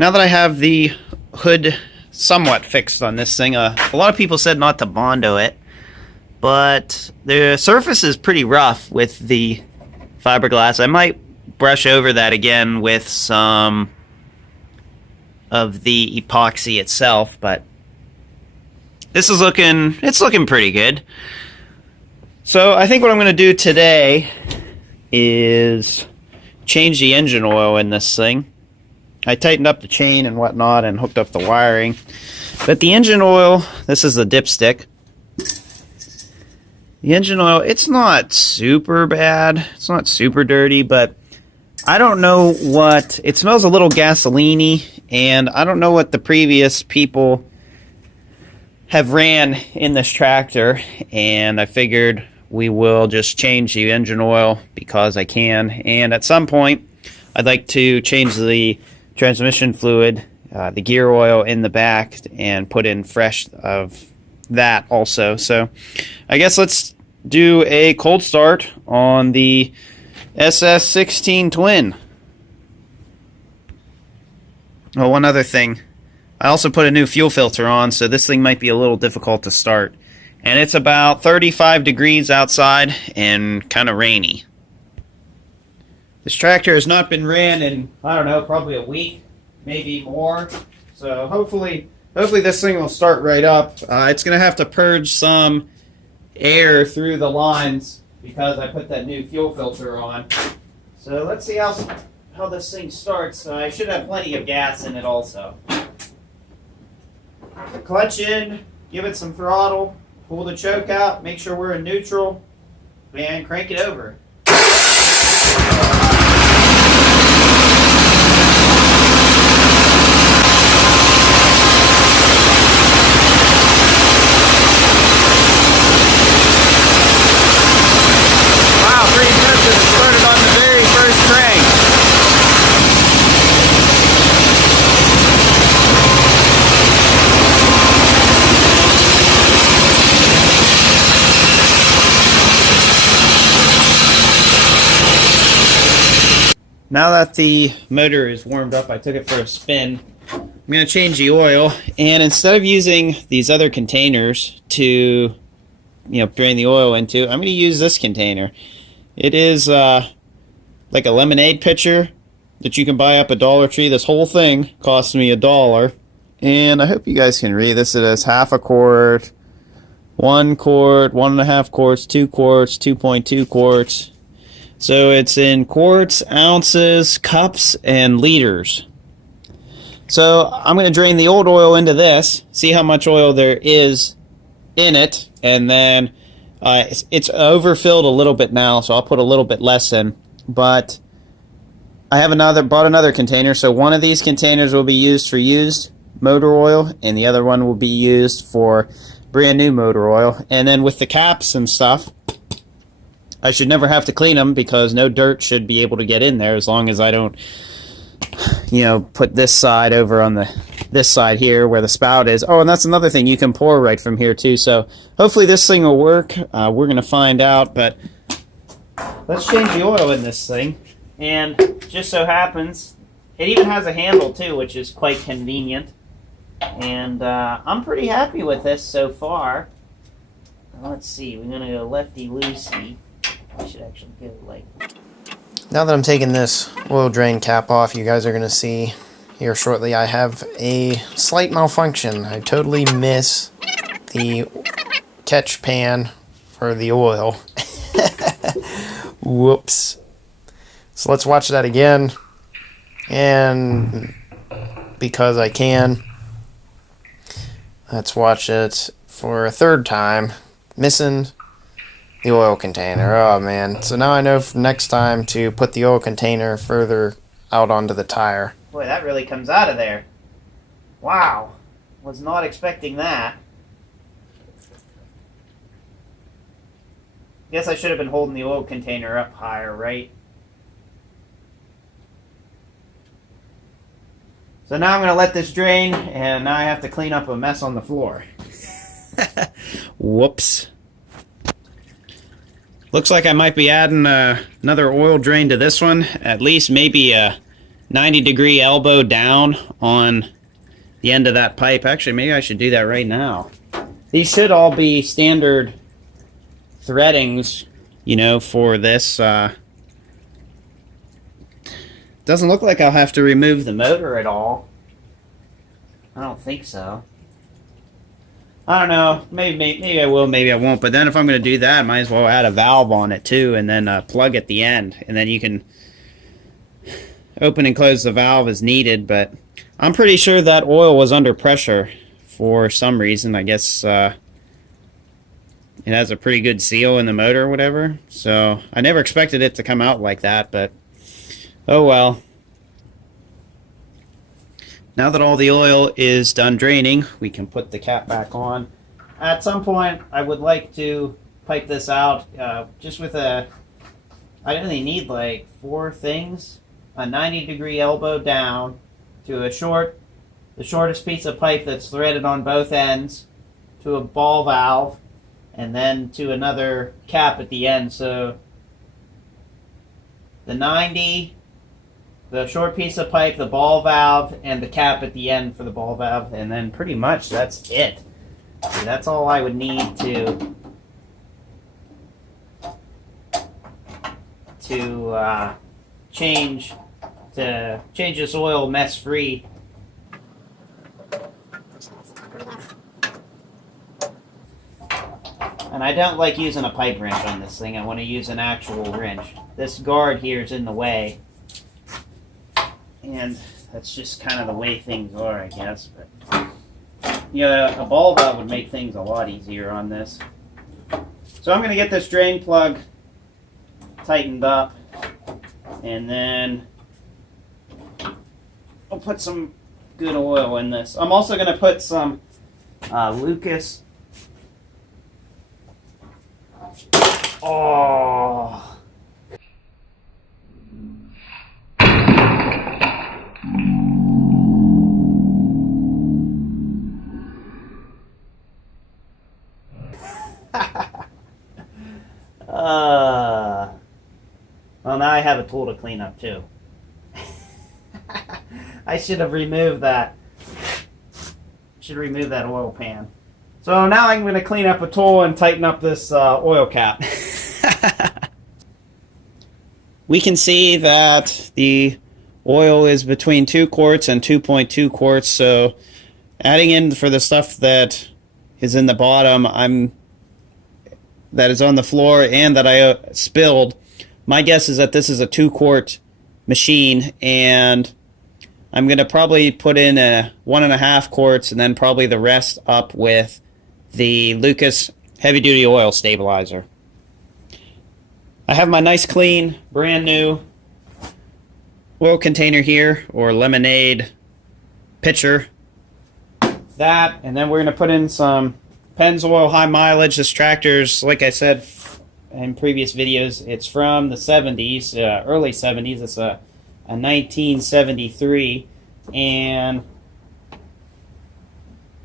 Now that I have the hood somewhat fixed on this thing, a lot of people said not to Bondo it, but the surface is pretty rough with the fiberglass. I might brush over that again with some of the epoxy itself, but this is looking pretty good. So I think what I'm going to do today is change the engine oil in this thing. I tightened up the chain and whatnot and hooked up the wiring. But the engine oil, this is the dipstick. The engine oil, it's not super bad. It's not super dirty, but I don't know what... It smells a little gasoline-y, and I don't know what the previous people have ran in this tractor, and I figured we will just change the engine oil because I can. And at some point, I'd like to change the transmission fluid, the gear oil in the back, and put in fresh of that also. So I guess let's do a cold start on the SS16 Twin. Oh, one other thing. I also put a new fuel filter on, so this thing might be a little difficult to start. And it's about 35 degrees outside and kind of rainy. This tractor has not been ran in, I don't know, probably a week, maybe more. So hopefully this thing will start right up. It's going to have to purge some air through the lines because I put that new fuel filter on. So let's see how this thing starts. I should have plenty of gas in it also. Clutch in, give it some throttle, pull the choke out, make sure we're in neutral, and crank it over. Now that the motor is warmed up, I took it for a spin. I'm going to change the oil, and instead of using these other containers to, drain the oil into, I'm going to use this container. It is like a lemonade pitcher that you can buy up at Dollar Tree. This whole thing cost me $1, and I hope you guys can read this. It has half a quart, 1 quart, 1.5 quarts, 2 quarts, 2.2 quarts. So it's in quarts, ounces, cups, and liters. So I'm going to drain the old oil into this, see how much oil there is in it, and then it's overfilled a little bit now, so I'll put a little bit less in. But I have bought another container, so one of these containers will be used for used motor oil, and the other one will be used for brand new motor oil. And then with the caps and stuff, I should never have to clean them because no dirt should be able to get in there as long as I don't, put this side over on this side here where the spout is. Oh, and that's another thing. You can pour right from here too. So hopefully this thing will work. We're going to find out, but let's change the oil in this thing. And just so happens, it even has a handle too, which is quite convenient. And I'm pretty happy with this so far. Let's see. We're going to go lefty-loosey. I should actually go like... Now that I'm taking this oil drain cap off, you guys are going to see here shortly I have a slight malfunction. I totally miss the catch pan for the oil. Whoops. So let's watch that again. And because I can, let's watch it for a third time. Missing the oil container. Oh man. So now I know for next time to put the oil container further out onto the tire. Boy, that really comes out of there. Wow. Was not expecting that. Guess I should have been holding the oil container up higher, right? So now I'm going to let this drain, and now I have to clean up a mess on the floor. Whoops. Looks like I might be adding another oil drain to this one. At least maybe a 90-degree elbow down on the end of that pipe. Actually, maybe I should do that right now. These should all be standard threadings, you know, for this. Doesn't look like I'll have to remove the motor at all. I don't think so. I don't know. Maybe I will, maybe I won't. But then if I'm going to do that, I might as well add a valve on it too, and then a plug at the end. And then you can open and close the valve as needed. But I'm pretty sure that oil was under pressure for some reason. I guess it has a pretty good seal in the motor or whatever. So I never expected it to come out like that, but oh well. Now that all the oil is done draining, we can put the cap back on. At some point, I would like to pipe this out just with I only need like 4 things. A 90-degree elbow down to the shortest piece of pipe that's threaded on both ends, to a ball valve, and then to another cap at the end. So the 90, the short piece of pipe, the ball valve, and the cap at the end for the ball valve, and then pretty much that's it. See, that's all I would need to change this oil mess free. And I don't like using a pipe wrench on this thing. I want to use an actual wrench. This guard here is in the way. And that's just kind of the way things are, I guess. But you know, a ball valve would make things a lot easier on this. So I'm going to get this drain plug tightened up, and then I'll put some good oil in this. I'm also going to put some Lucas. Oh. Well, now I have a tool to clean up too. I should have removed that. Should remove that oil pan. So now I'm going to clean up a tool and tighten up this oil cap. We can see that the oil is between 2 quarts and 2.2 quarts. So adding in for the stuff that is in the bottom, that is on the floor and that I spilled, my guess is that this is a 2-quart machine, and I'm going to probably put in a 1.5 quarts and then probably the rest up with the Lucas heavy duty oil stabilizer. I have my nice clean brand new oil container here, or lemonade pitcher. That, and then we're going to put in some Pennzoil high mileage. This tractor's, like I said in previous videos, it's from the 70s, early 70s. It's a 1973, and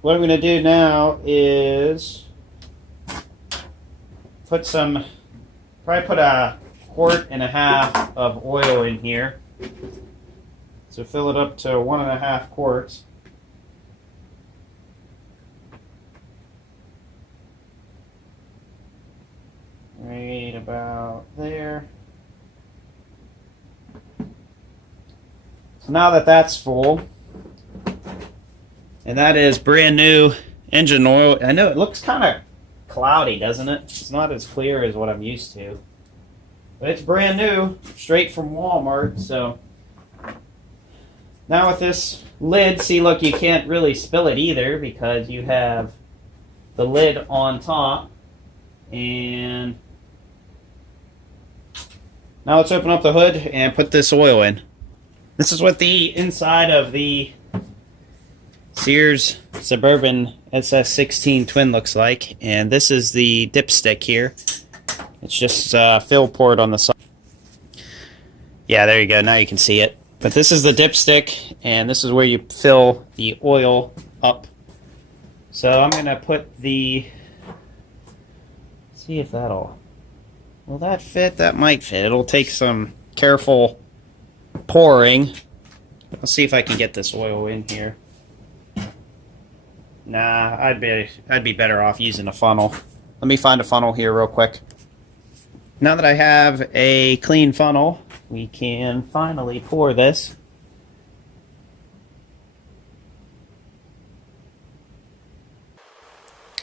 what I'm going to do now is probably put a 1.5 quarts of oil in here. So fill it up to 1.5 quarts. Right about there. So now that that's full, and that is brand new engine oil. I know it looks kind of cloudy, doesn't it? It's not as clear as what I'm used to. But it's brand new, straight from Walmart. So now with this lid, see, look, you can't really spill it either because you have the lid on top. And now let's open up the hood and put this oil in. This is what the inside of the Sears Suburban SS16 twin looks like, and this is the dipstick here. It's just a fill port on the side. Yeah, there you go. Now you can see it. But this is the dipstick, and this is where you fill the oil up. So I'm going to put the... see if that'll... will that fit? That might fit. It'll take some careful pouring, I'll see if I can get this oil in here. Nah, I'd be better off using a funnel. Let me find a funnel here real quick. Now that I have a clean funnel, we can finally pour this.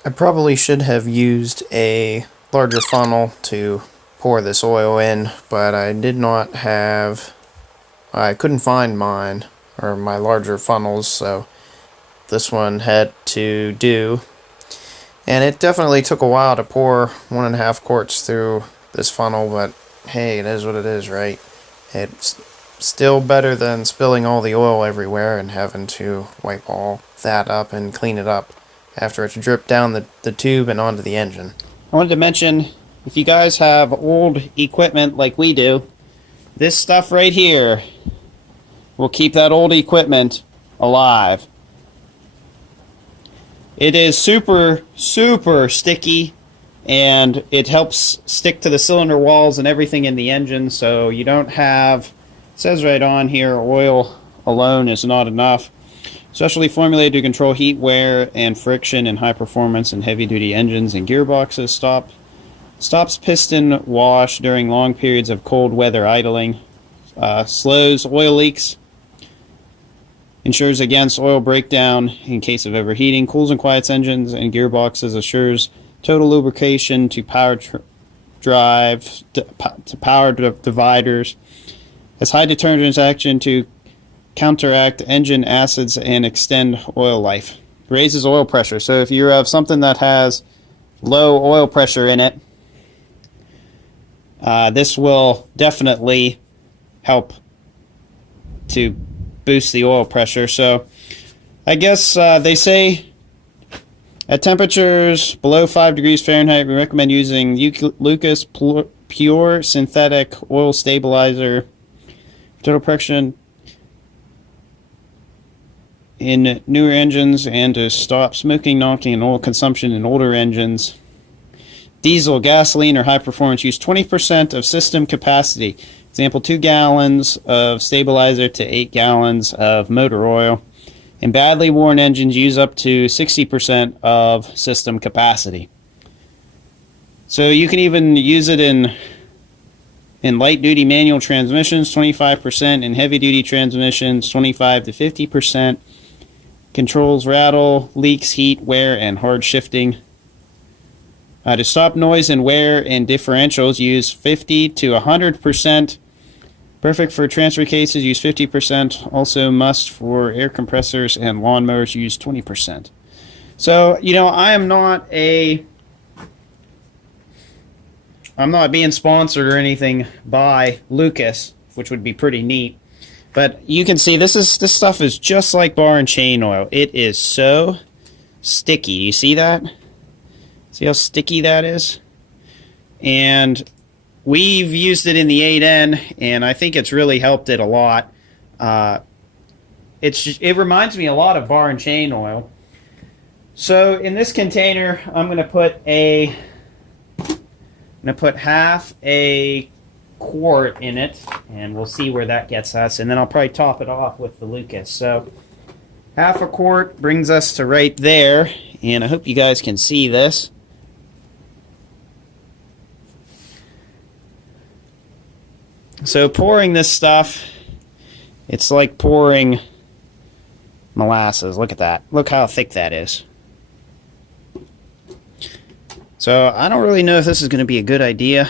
I probably should have used a larger funnel to pour this oil in, but I did not have, I couldn't find mine, or my larger funnels, so this one had to do. And it definitely took a while to pour 1.5 quarts through this funnel, but hey, it is what it is, right? It's still better than spilling all the oil everywhere and having to wipe all that up and clean it up after it's dripped down the tube and onto the engine. I wanted to mention, if you guys have old equipment like we do, this stuff right here will keep that old equipment alive. It is super, super sticky, and it helps stick to the cylinder walls and everything in the engine, so you don't have, it says right on here, oil alone is not enough. Specially formulated to control heat, wear, and friction in high performance and heavy duty engines and gearboxes. Stops piston wash during long periods of cold weather idling. Slows oil leaks. Ensures against oil breakdown in case of overheating. Cools and quiets engines and gearboxes. Assures total lubrication to power drive to power dividers. Has high detergent action to counteract engine acids and extend oil life. Raises oil pressure. So if you have something that has low oil pressure in it, this will definitely help to boost the oil pressure. So I guess they say at temperatures below 5 degrees Fahrenheit, we recommend using Lucas Pure Synthetic Oil Stabilizer. Total pressure in newer engines and to stop smoking, knocking, and oil consumption in older engines. Diesel, gasoline, or high performance use 20% of system capacity. Example, 2 gallons of stabilizer to 8 gallons of motor oil. And badly worn engines use up to 60% of system capacity. So you can even use it in light-duty manual transmissions, 25%, in heavy-duty transmissions, 25 to 50%. Controls rattle, leaks, heat, wear, and hard shifting. To stop noise and wear in differentials, use 50 to 100%. Perfect for transfer cases, use 50%. Also must for air compressors and lawnmowers, use 20%. So, you know, I'm not being sponsored or anything by Lucas, which would be pretty neat. But you can see this stuff is just like bar and chain oil. It is so sticky. You see that? See how sticky that is? And we've used it in the 8N, and I think it's really helped it a lot. It reminds me a lot of bar and chain oil. So in this container, I'm going to put half a quart in it, and we'll see where that gets us, and then I'll probably top it off with the Lucas. So half a quart brings us to right there, and I hope you guys can see this. So pouring this stuff, it's like pouring molasses. Look at that. Look how thick that is. So I don't really know if this is going to be a good idea.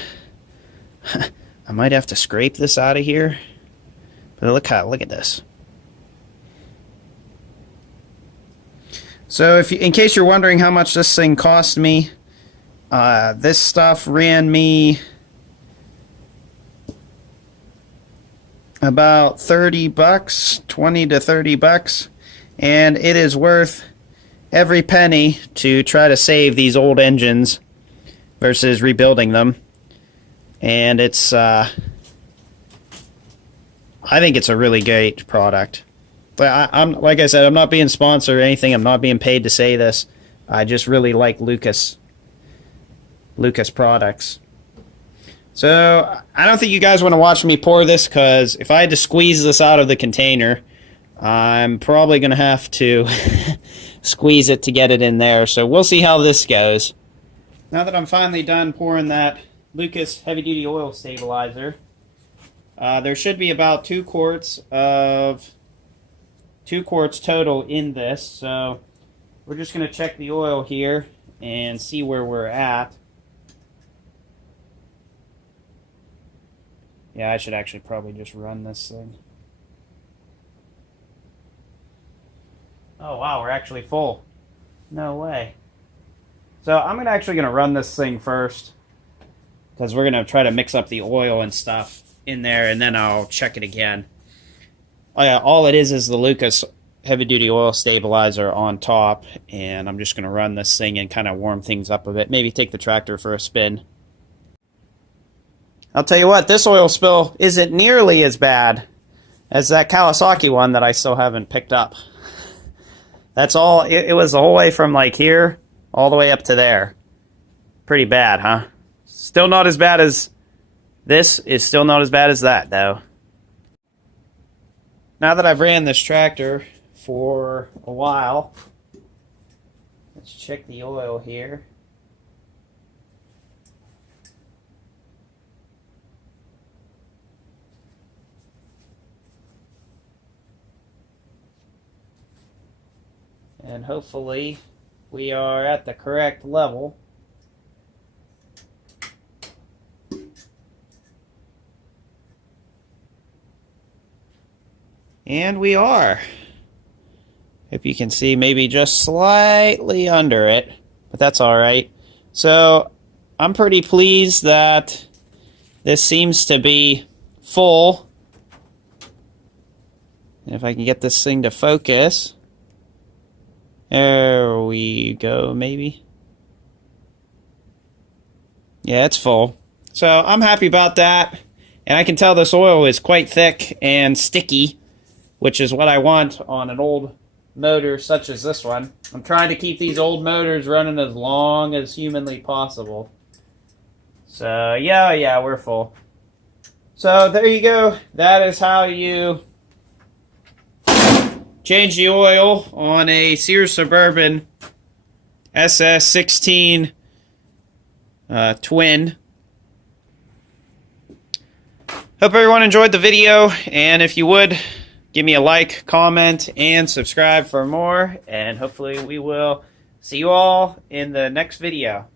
I might have to scrape this out of here. But look at this. So in case you're wondering how much this thing cost me, this stuff ran me about $30, 20 to $30, and it is worth every penny to try to save these old engines versus rebuilding them. And it's I think it's a really great product. But I'm like I said, I'm not being sponsored or anything. I'm not being paid to say this. I just really like Lucas products. So I don't think you guys want to watch me pour this, because if I had to squeeze this out of the container, I'm probably going to have to squeeze it to get it in there, so we'll see how this goes. Now that I'm finally done pouring that Lucas heavy-duty oil stabilizer, there should be about 2 quarts total in this, so we're just going to check the oil here and see where we're at. Yeah, I should actually probably just run this thing. Oh wow, we're actually full. No way. So I'm actually going to run this thing first, because we're going to try to mix up the oil and stuff in there, and then I'll check it again. Oh yeah, all it is the Lucas heavy-duty oil stabilizer on top, and I'm just going to run this thing and kind of warm things up a bit. Maybe take the tractor for a spin. I'll tell you what, this oil spill isn't nearly as bad as that Kawasaki one that I still haven't picked up. That's all, it was the whole way from like here all the way up to there. Pretty bad, huh? Still not as bad as this, is still not as bad as that, though. Now that I've ran this tractor for a while, let's check the oil here. And hopefully we are at the correct level. And we are. Hope you can see, maybe just slightly under it, but that's alright. So I'm pretty pleased that this seems to be full. And if I can get this thing to focus. There we go, maybe. Yeah, it's full. So I'm happy about that. And I can tell this oil is quite thick and sticky, which is what I want on an old motor such as this one. I'm trying to keep these old motors running as long as humanly possible. So yeah, we're full. So there you go. That is how you change the oil on a Sears Suburban SS16 twin. Hope everyone enjoyed the video, and if you would, give me a like, comment, and subscribe for more, and hopefully we will see you all in the next video.